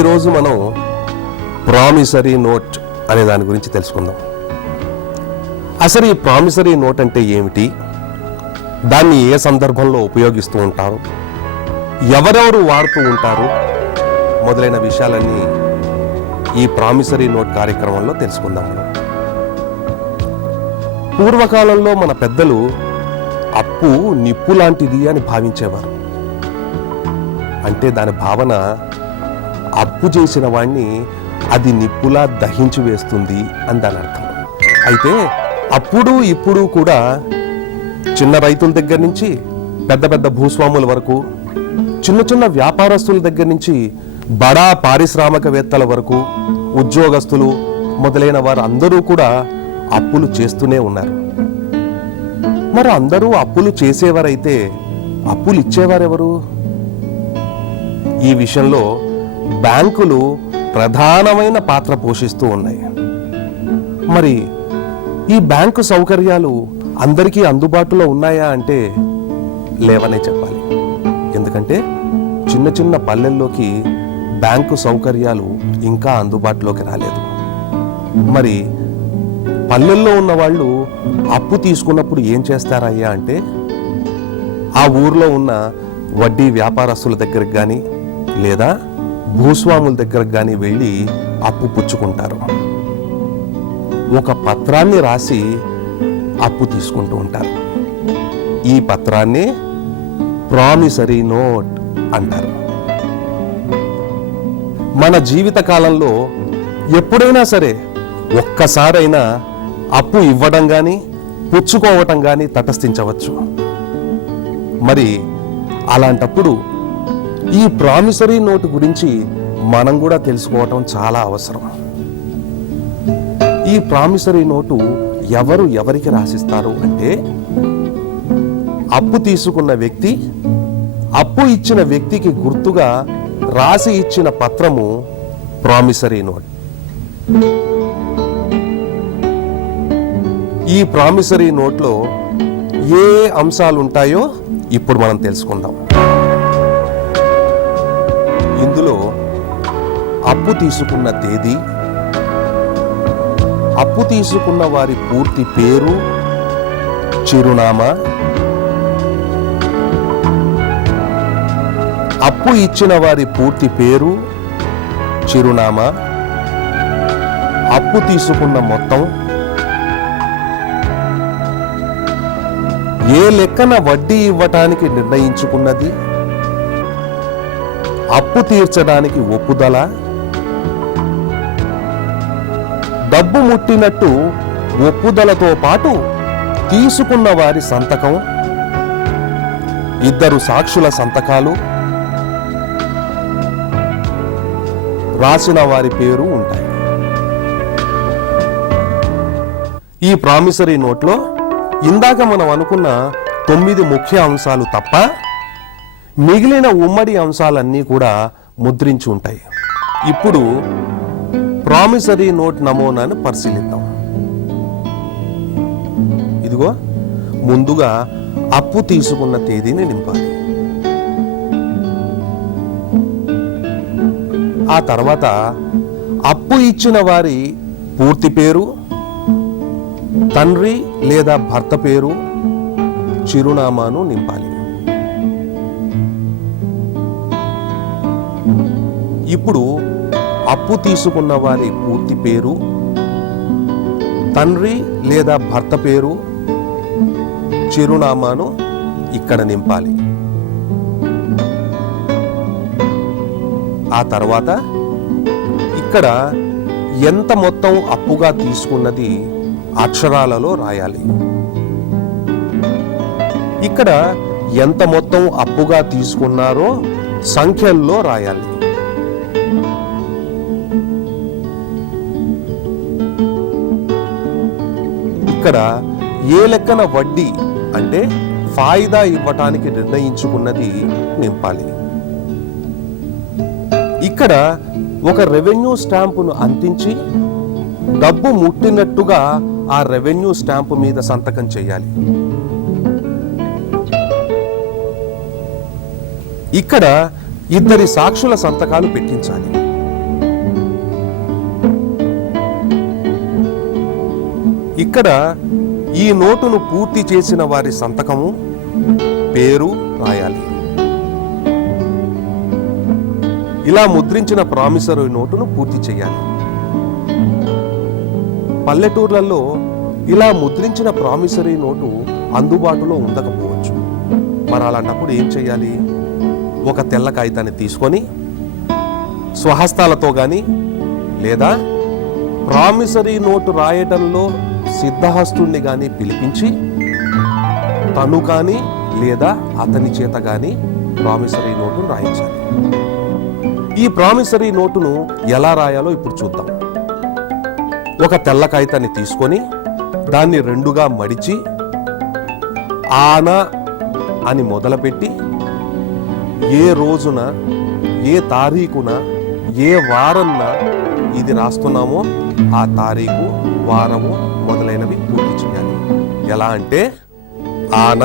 ఈరోజు మనం promissory note అనే దాని గురించి తెలుసుకుందాం. అసలు ఈ ప్రామిసరీ నోట్ అంటే ఏమిటి, దాన్ని ఏ సందర్భంలో ఉపయోగిస్తూ ఉంటారు, ఎవరెవరు వాడుతూ ఉంటారు మొదలైన విషయాలన్నీ ఈ ప్రామిసరీ నోట్ కార్యక్రమంలో తెలుసుకుందాం. మనం పూర్వకాలంలో మన పెద్దలు అప్పు నిప్పు లాంటిది అని భావించేవారు. అంటే దాని భావన అప్పు చేసిన వాణ్ణి అది నిప్పులా దహించి వేస్తుంది అని దాని అర్థం. అయితే అప్పుడు ఇప్పుడు కూడా చిన్న రైతుల దగ్గర నుంచి పెద్ద పెద్ద భూస్వాముల వరకు, చిన్న చిన్న వ్యాపారస్తుల దగ్గర నుంచి బడా పారిశ్రామికవేత్తల వరకు, ఉద్యోగస్తులు మొదలైన వారు అందరూ కూడా అప్పులు చేస్తూనే ఉన్నారు. మరి అందరూ అప్పులు చేసేవారైతే అప్పులు ఇచ్చేవారెవరు? ఈ విషయంలో బ్యాంకులు ప్రధానమైన పాత్ర పోషిస్తూ ఉన్నాయి. మరి ఈ బ్యాంకు సౌకర్యాలు అందరికీ అందుబాటులో ఉన్నాయా అంటే లేవనే చెప్పాలి. ఎందుకంటే చిన్న చిన్న పల్లెల్లోకి బ్యాంకు సౌకర్యాలు ఇంకా అందుబాటులోకి రాలేదు. మరి పల్లెల్లో ఉన్న వాళ్ళు అప్పు తీసుకున్నప్పుడు ఏం చేస్తారయ్యా అంటే ఆ ఊర్లో ఉన్న వడ్డీ వ్యాపారస్తుల దగ్గరకు కానీ లేదా భూస్వాముల దగ్గరకు కానీ వెళ్ళి అప్పు పుచ్చుకుంటారు. ఒక పత్రాన్ని రాసి అప్పు తీసుకుంటూ ఉంటారు. ఈ పత్రాన్ని ప్రామిసరీ నోట్ అంటారు. మన జీవిత కాలంలో ఎప్పుడైనా సరే ఒక్కసారైనా అప్పు ఇవ్వడం కానీ పుచ్చుకోవటం కానీ తటస్థించవచ్చు. మరి అలాంటప్పుడు ఈ ప్రామిసరీ నోటు గురించి మనం కూడా తెలుసుకోవటం చాలా అవసరం. ఈ ప్రామిసరీ నోటు ఎవరు ఎవరికి రాసిస్తారు అంటే అప్పు తీసుకున్న వ్యక్తి అప్పు ఇచ్చిన వ్యక్తికి గుర్తుగా రాసి ఇచ్చిన పత్రము ప్రామిసరీ నోట్. ఈ ప్రామిసరీ నోట్లో ఏ అంశాలు ఉంటాయో ఇప్పుడు మనం తెలుసుకుందాం. ఇందులో అప్పు తీసుకున్న తేదీ, అప్పు తీసుకున్న వారి పూర్తి పేరు, చిరునామా, అప్పు ఇచ్చిన వారి పూర్తి పేరు, చిరునామా, అప్పు తీసుకున్న మొత్తం, ఏ లెక్కన వడ్డీ ఇవ్వటానికి నిర్ణయించుకున్నది, అప్పు తీర్చడానికి ఒప్పుదల, డబ్బు ముట్టినట్టు ఒప్పుదలతో పాటు తీసుకున్న వారి సంతకం, ఇద్దరు సాక్షుల సంతకాలు, రాసిన వారి పేరు ఉంటాయి. ఈ ప్రామిసరీ నోట్లో ఇందాక మనం అనుకున్న 9 ముఖ్య అంశాలు తప్ప మిగిలిన ఉమ్మడి అంశాలన్నీ కూడా ముద్రించి ఉంటాయి. ఇప్పుడు ప్రామిసరీ నోట్ నమూనాను పరిశీలిద్దాం. ఇదిగో ముందుగా అప్పు తీసుకున్న తేదీని నింపాలి. ఆ తర్వాత అప్పు ఇచ్చిన వారి పూర్తి పేరు, తండ్రి లేదా భర్త పేరు, చిరునామాను నింపాలి. ఇప్పుడు అప్పు తీసుకున్న వారి పూర్తి పేరు, తండ్రి లేదా భర్త పేరు, చిరునామాను ఇక్కడ నింపాలి. ఆ తర్వాత ఇక్కడ ఎంత మొత్తం అప్పుగా తీసుకున్నది అక్షరాలలో రాయాలి. ఇక్కడ ఎంత మొత్తం అప్పుగా తీసుకున్నారో సంఖ్యల్లో రాయాలి. ఇక్కడ ఏ లెక్కన వడ్డీ అంటే ఫాయిదా ఇవ్వటానికి నిర్ణయించుకున్నది నింపాలి. ఇక్కడ ఒక రెవెన్యూ స్టాంపును అంటించి డబ్బు ముట్టినట్టుగా ఆ రెవెన్యూ స్టాంపు మీద సంతకం చేయాలి. ఇక్కడ ఇద్దరి సాక్షుల సంతకాలు పెట్టించాలి. ఇక్కడ ఈ నోటును పూర్తి చేసిన వారి సంతకము, పేరు రాయాలి. ఇలా ముద్రించిన ప్రామిసరీ నోటును పూర్తి చేయాలి. పల్లెటూర్లలో ఇలా ముద్రించిన ప్రామిసరీ నోటు అందుబాటులో ఉండకపోవచ్చు. మరి అలాంటప్పుడు ఏం చేయాలి? ఒక తెల్ల కాగితాన్ని తీసుకొని స్వహస్తాలతో కానీ లేదా ప్రామిసరీ నోటు రాయటంలో సిద్ధహస్తుణ్ణి కానీ పిలిపించి తను కానీ లేదా అతని చేత కానీ ప్రామిసరీ నోటును రాయించాలి. ఈ ప్రామిసరీ నోటును ఎలా రాయాలో ఇప్పుడు చూద్దాం. ఒక తెల్ల కాగితాన్ని తీసుకొని దాన్ని రెండుగా మడిచి ఆనా అని మొదలుపెట్టి ఏ రోజున, ఏ తారీఖున, ఏ వారన్న ఇది రాస్తున్నామో ఆ తారీఖు, వారము మొదలైనవి పూర్తి చేయాలి. ఎలా అంటే ఆన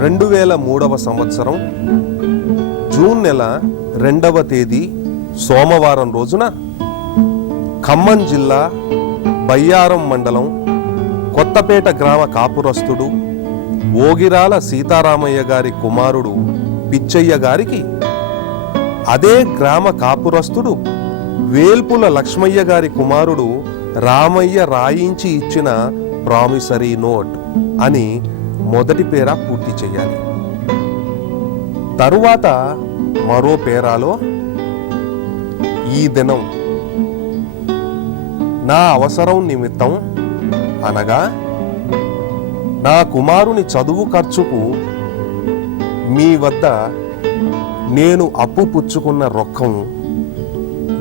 2003 సంవత్సరం జూన్ నెల 2వ తేదీ సోమవారం రోజున ఖమ్మం జిల్లా బయ్యారం మండలం కొత్తపేట గ్రామ కాపురస్తుడు ఓగిరాల సీతారామయ్య గారి కుమారుడు పిచ్చయ్య గారికి అదే గ్రామ కాపురస్తుడు వేల్పుల లక్ష్మయ్య గారి కుమారుడు రామయ్య రాయించి ఇచ్చిన ప్రామిసరీ నోట్ అని మొదటి పేరా పూర్తి చేయాలి. తరువాత మరో పేరాలో ఈ దినం నా అవసరం నిమిత్తం అనగా నా కుమారుని చదువు ఖర్చుకు మీ వద్ద నేను అప్పు పుచ్చుకున్న రొక్కం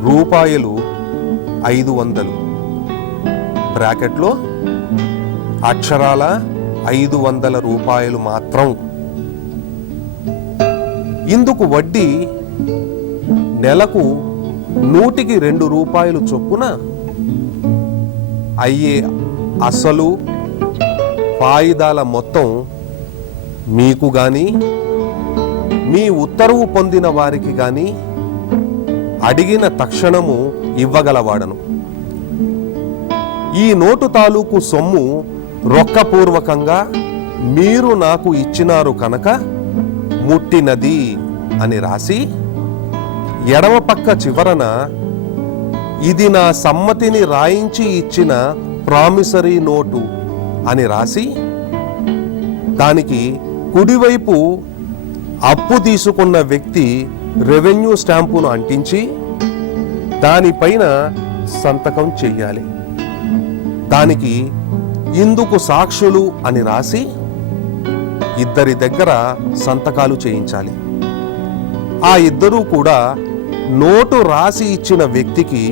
రూపాయలు 500 బ్రాకెట్లో అక్షరాల 500 రూపాయలు మాత్రం. ఇందుకు వడ్డీ నెలకు 102 రూపాయలు చొప్పున అయ్యే అసలు వాయిదాల మొత్తం మీకు గాని మీ ఉత్తర్వు పొందిన వారికి గాని అడిగిన తక్షణము ఇవ్వగలవాడను. ఈ నోటు తాలూకు సొమ్ము రొక్కపూర్వకంగా మీరు నాకు ఇచ్చినారు కనుక ముట్టినది అని రాసి ఎడమ పక్క చివరన ఇది నా సమ్మతిని రాయించి ఇచ్చిన ప్రామిసరీ నోటు అని రాసి దానికి కుడివైపు అప్పు తీసుకున్న వ్యక్తి రెవెన్యూ స్టాంపును అంటించి దానిపైన సంతకం చెయ్యాలి. దానికి ఇందుకు సాక్షులు అని రాసి ఇద్దరి దగ్గర సంతకాలు చేయించాలి. ఆ ఇద్దరూ కూడా నోటు రాసి ఇచ్చిన వ్యక్తికి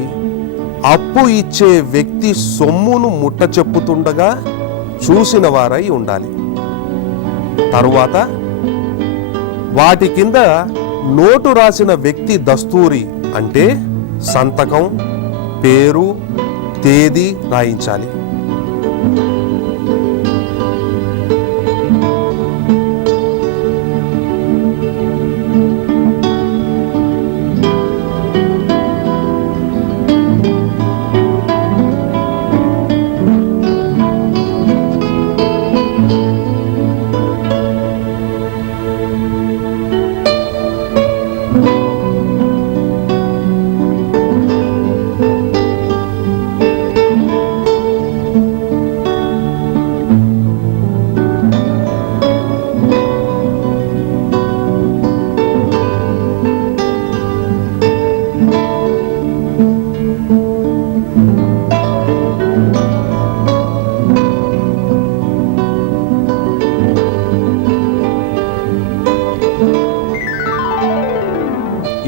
అప్పు ఇచ్చే వ్యక్తి సొమ్మును ముట్ట చెప్పుతుండగా చూసిన వారై ఉండాలి. తరువాత వాటి కింద నోటు రాసిన వ్యక్తి దస్తూరి అంటే సంతకం, పేరు, తేదీ రాయించాలి.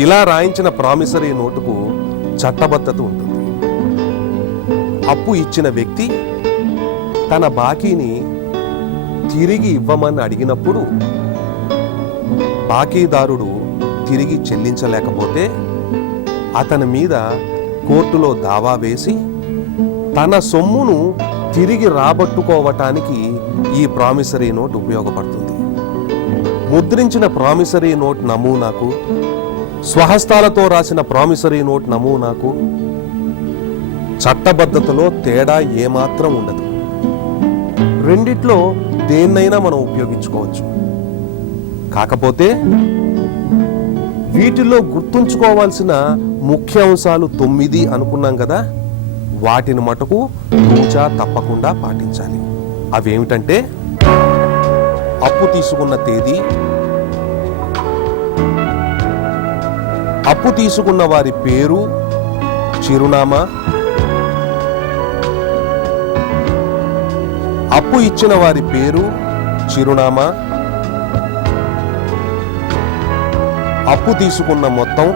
ఇలా రాయించిన ప్రామిసరీ నోటుకు చట్టబద్ధత ఉంటుంది. అప్పు ఇచ్చిన వ్యక్తి తన బాకీని తిరిగి ఇవ్వమని అడిగినప్పుడు బాకీదారుడు తిరిగి చెల్లించలేకపోతే అతని మీద కోర్టులో దావా వేసి తన సొమ్మును తిరిగి రాబట్టుకోవటానికి ఈ ప్రామిసరీ నోట్ ఉపయోగపడుతుంది. ముద్రించిన ప్రామిసరీ నోట్ నమూనాకు, స్వహస్తాలతో రాసిన ప్రామిసరీ నోట్ నమూనాకు చట్టబద్ధతలో తేడా ఏమాత్రం ఉండదు. రెండిట్లో దేన్నైనా మనం ఉపయోగించుకోవచ్చు. కాకపోతే వీటిలో గుర్తుంచుకోవాల్సిన ముఖ్య అంశాలు 9 అనుకున్నాం కదా, వాటిని మటుకు తూచా తప్పకుండా పాటించాలి. అవేమిటంటే అప్పు తీసుకున్న తేదీ, అప్పు తీసుకున్న వారి పేరు, చిరునామా, అప్పు ఇచ్చిన వారి పేరు, చిరునామా, అప్పు తీసుకున్న మొత్తం,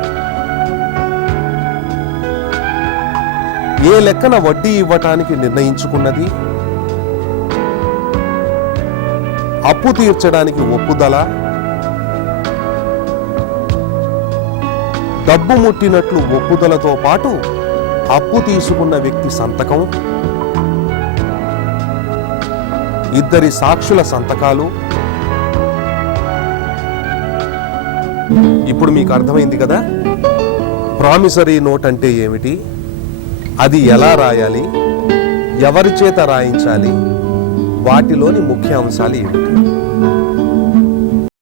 ఏ లెక్కన వడ్డీ ఇవ్వటానికి నిర్ణయించుకున్నది, అప్పు తీర్చడానికి ఒప్పుదల, డబ్బు ముట్టినట్లు ఒప్పుదలతో పాటు అప్పు తీసుకున్న వ్యక్తి సంతకం, ఇద్దరి సాక్షుల సంతకాలు. ఇప్పుడు మీకు అర్థమైంది కదా ప్రామిసరీ నోట్ అంటే ఏమిటి, అది ఎలా రాయాలి, ఎవరి చేత రాయించాలి, వాటిలోని ముఖ్య అంశాలు ఏమిటి.